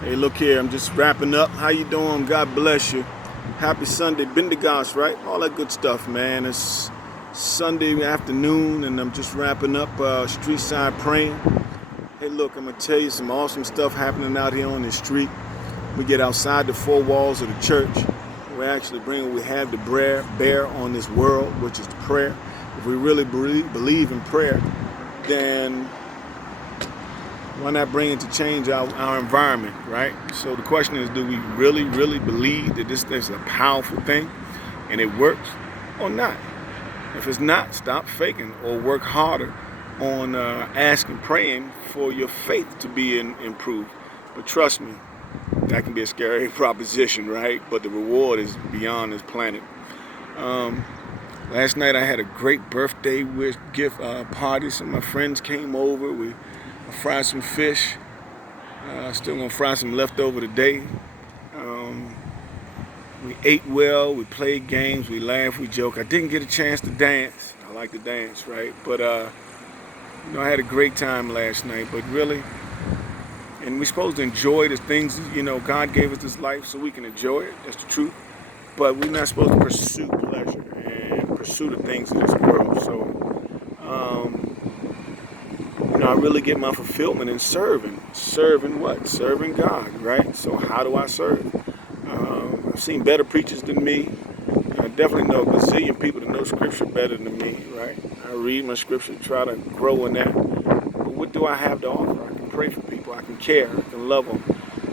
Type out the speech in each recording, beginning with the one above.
Hey, look here, I'm just wrapping up. How you doing? God bless you. Happy Sunday. Been to Gosh, right? All that good stuff, man. It's Sunday afternoon, and I'm just wrapping up street side praying. Hey, look, I'm going to tell you some awesome stuff happening out here on the street. We get outside the four walls of the church. We have the bear on this world, which is prayer. If we really believe in prayer, then why not bring it to change our environment, right? So the question is, do we really believe that this is a powerful thing and it works or not? If it's not, stop faking or work harder on asking, praying for your faith to be improved. But trust me, that can be a scary proposition, right? But the reward is beyond this planet. Last night I had a great birthday gift party. Some of my friends came over. We fried some fish. Still gonna fry some leftover today. We ate well. We played games. We laughed. We joked. I didn't get a chance to dance. I like to dance, right? But I had a great time last night. But really, and we're supposed to enjoy the things. God gave us this life so we can enjoy it. That's the truth. But we're not supposed to pursue pleasure and pursue the things of this world. So. I really get my fulfillment in serving. Serving what? Serving God, right? So how do I serve? I've seen better preachers than me. I definitely know a gazillion people that know Scripture better than me, right? I read my Scripture, try to grow in that. But what do I have to offer? I can pray for people. I can care. I can love them.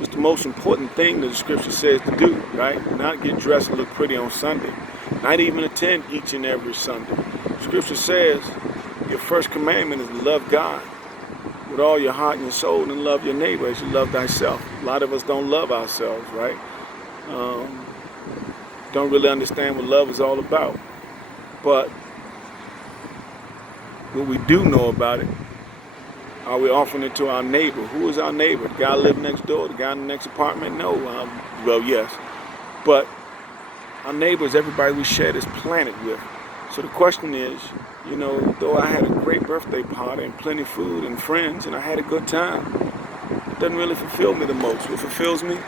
It's the most important thing that the Scripture says to do, right? Not get dressed and look pretty on Sunday. Not even attend each and every Sunday. Scripture says your first commandment is to love God with all your heart and your soul, and love your neighbor as you love thyself. A lot of us don't love ourselves, right? Don't really understand what love is all about. But what we do know about it, are we offering it to our neighbor? Who is our neighbor? The guy living next door? The guy in the next apartment? No. Well, yes. But our neighbor is everybody we share this planet with. So the question is, though I had a great birthday party and plenty of food and friends and I had a good time, it doesn't really fulfill me the most. What fulfills me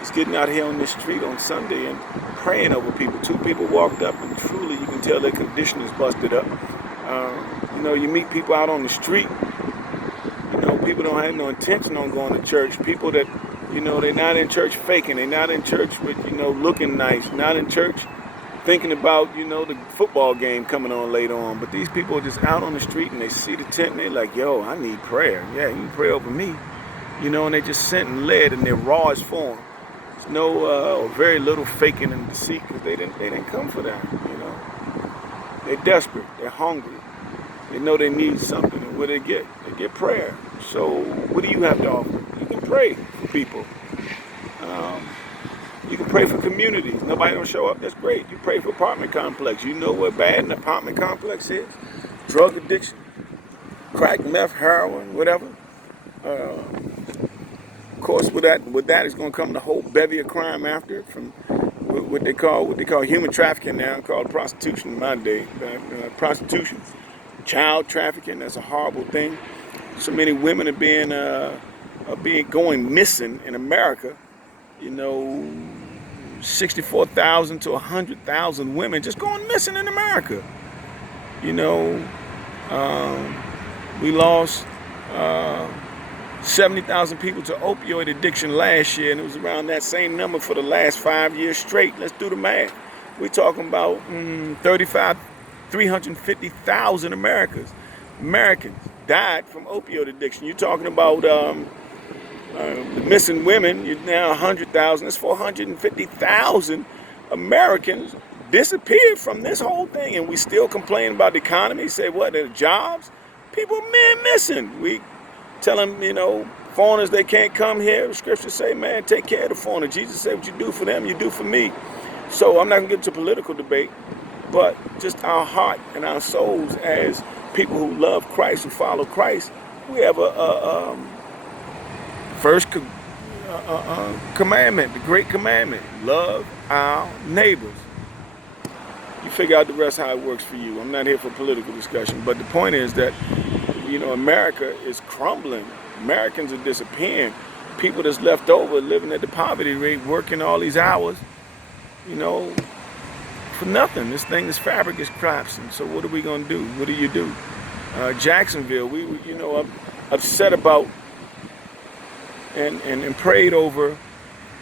is getting out here on this street on Sunday and praying over people. Two people walked up and truly you can tell their condition is busted up. You meet people out on the street. People don't have no intention on going to church. People that, they're not in church faking. They're not in church with, looking nice. Not in church thinking about, the football game coming on later on. But these people are just out on the street and they see the tent and they're like, yo, I need prayer. Yeah, you can pray over me. And they just sent and led in their rawest form. There's no, very little faking and deceit because they didn't come for that, They're desperate. They're hungry. They know they need something. And what they get? They get prayer. So what do you have to offer? You can pray for people. You can pray for communities. Nobody don't show up. That's great. You pray for apartment complex. You know what bad an apartment complex is? Drug addiction, crack, meth, heroin, whatever. Of course, with that is going to come the whole bevy of crime after it, from what they call human trafficking now, called prostitution in my day. Prostitution, child trafficking. That's a horrible thing. So many women are going missing in America. 64,000 to 100,000 women just going missing in America. We lost 70,000 people to opioid addiction last year, and it was around that same number for the last 5 years straight. Let's do the math. We're talking about 350,000 Americans died from opioid addiction. You're talking about the missing women, you're now 100,000. That's 450,000 Americans disappeared from this whole thing. And we still complain about the economy, say what, they're jobs? People are missing. We tell them, foreigners, they can't come here. The scriptures say, man, take care of the foreigner. Jesus said, what you do for them, you do for me. So I'm not going to get into political debate, but just our heart and our souls as people who love Christ, who follow Christ, we have a first commandment, the great commandment, love our neighbors. You figure out the rest how it works for you. I'm not here for political discussion, but the point is that, America is crumbling. Americans are disappearing. people that's left over living at the poverty rate, working all these hours, you know, for nothing. This thing, this fabric is collapsing. So what are we gonna do? What do you do? Jacksonville, we were, you know, upset about and prayed over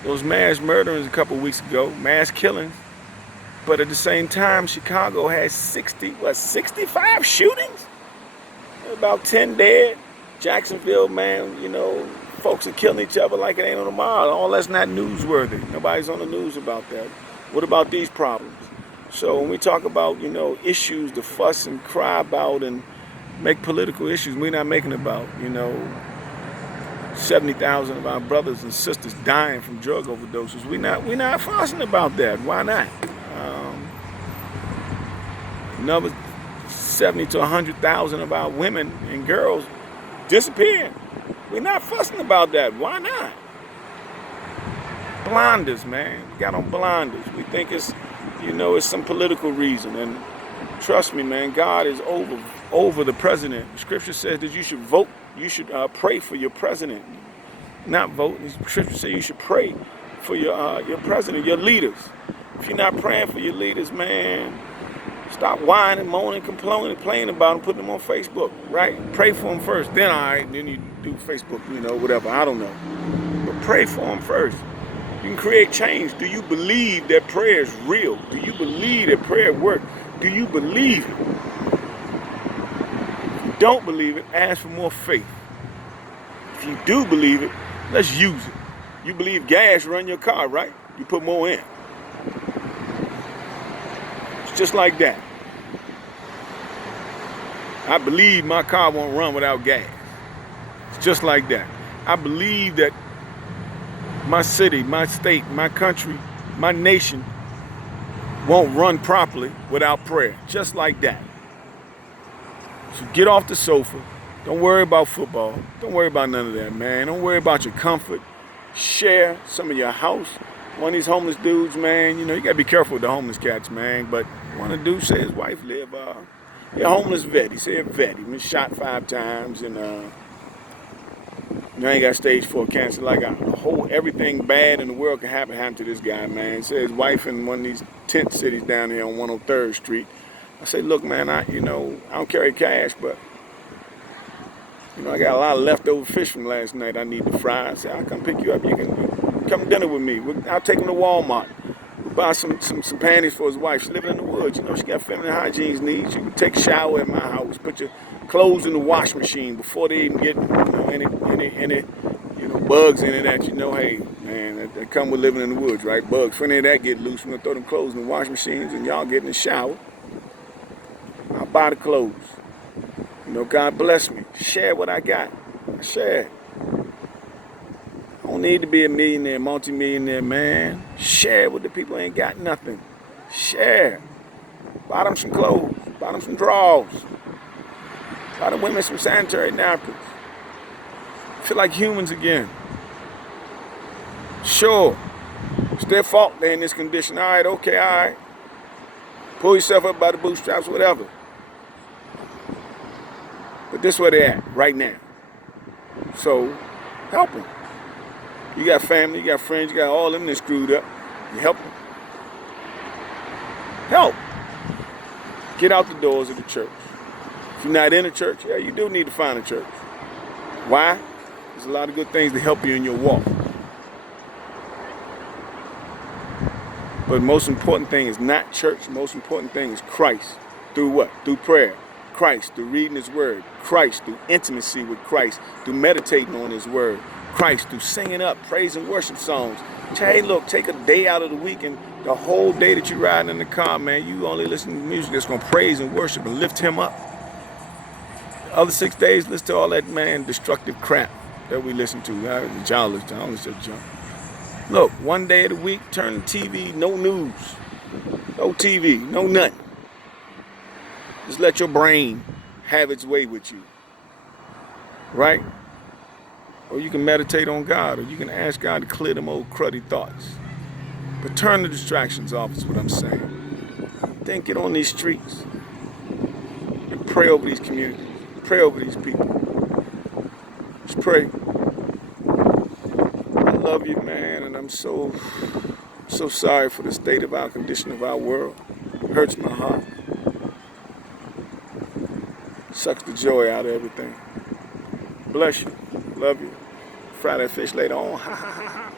those mass murderings a couple weeks ago, mass killings. But at the same time, Chicago has 65 shootings? About 10 dead. Jacksonville, man, you know, folks are killing each other like it ain't on tomorrow. All that's not newsworthy. Nobody's on the news about that. What about these problems? So when we talk about, you know, issues to fuss and cry about and make political issues, we're not making about, you know, 70,000 of our brothers and sisters dying from drug overdoses. We're not fussing about that. Why not? Another 70 to 100,000 of our women and girls disappearing. We're not fussing about that. Why not? Blinders, man. We got on blinders. We think it's, you know, it's some political reason. And trust me, man, God is over the president. The scripture says that you should vote. You should pray for your president. Not vote. The scripture says you should pray for your president, your leaders. If you're not praying for your leaders, man, stop whining, moaning, complaining about them, putting them on Facebook, right? Pray for them first, then all right, then you do Facebook, you know, whatever, I don't know. But pray for them first. You can create change. Do you believe that prayer is real? Do you believe that prayer works? Do you believe it? If you don't believe it, ask for more faith. If you do believe it, let's use it. You believe gas run your car, right? You put more in. It's just like that. I believe my car won't run without gas. It's just like that. I believe that my city, my state, my country, my nation won't run properly without prayer. Just like that. So get off the sofa. Don't worry about football. Don't worry about none of that, man. Don't worry about your comfort. Share some of your house. One of these homeless dudes, man, you know, you gotta be careful with the homeless cats, man. But one of the dudes said his wife lived, a homeless vet. He said vet. He been shot 5 times and now he got stage 4 cancer. Like everything bad in the world can happen to this guy, man. He said his wife in one of these tent cities down here on 103rd Street. I said, look, man, I don't carry cash, but you know, I got a lot of leftover fish from last night I need to fry. I said, I'll come pick you up. You can come to dinner with me. I'll take him to Walmart. We'll buy some panties for his wife. She's living in the woods. You know, she got feminine hygiene needs. You can take a shower at my house. Put your clothes in the wash machine before they even get, you know, any bugs in it that, you know, hey, man, that come with living in the woods, right? Bugs. If any of that get loose, we're going to throw them clothes in the wash machines and y'all get in the shower. I'll buy the clothes. You know, God bless me. Share what I got. I share. I don't need to be a millionaire, multi-millionaire, man. Share with the people who ain't got nothing. Share. Buy them some clothes. Buy them some drawers. Buy the women some sanitary napkins. Feel like humans again. Sure. It's their fault they're in this condition. All right, okay, all right. Pull yourself up by the bootstraps, whatever. But this is where they're at right now. So, help them. You got family, you got friends, you got all them that screwed up. You help them. Help. Get out the doors of the church. If you're not in a church, yeah, you do need to find a church. Why? There's a lot of good things to help you in your walk. But the most important thing is not church. The most important thing is Christ. Through what? Through prayer. Christ, through reading his word. Christ, through intimacy with Christ. Through meditating on his word. Christ, through singing up praise and worship songs. Hey, look, take a day out of the week and the whole day that you're riding in the car, man, you only listen to music that's going to praise and worship and lift him up. The other 6 days, listen to all that, man, destructive crap that we listen to. Y'all listen to, I don't listen to junk. Look, one day of the week, turn the TV, no news. No TV, no nothing. Just let your brain have its way with you. Right? Or you can meditate on God, or you can ask God to clear them old cruddy thoughts. But turn the distractions off is what I'm saying. Then get on these streets and pray over these communities. Pray over these people. Just pray. love you, man, and I'm so sorry for the state of our condition of our world. It hurts my heart. Sucks the joy out of everything. Bless you. Love you. Fry that fish later on. Ha ha ha ha.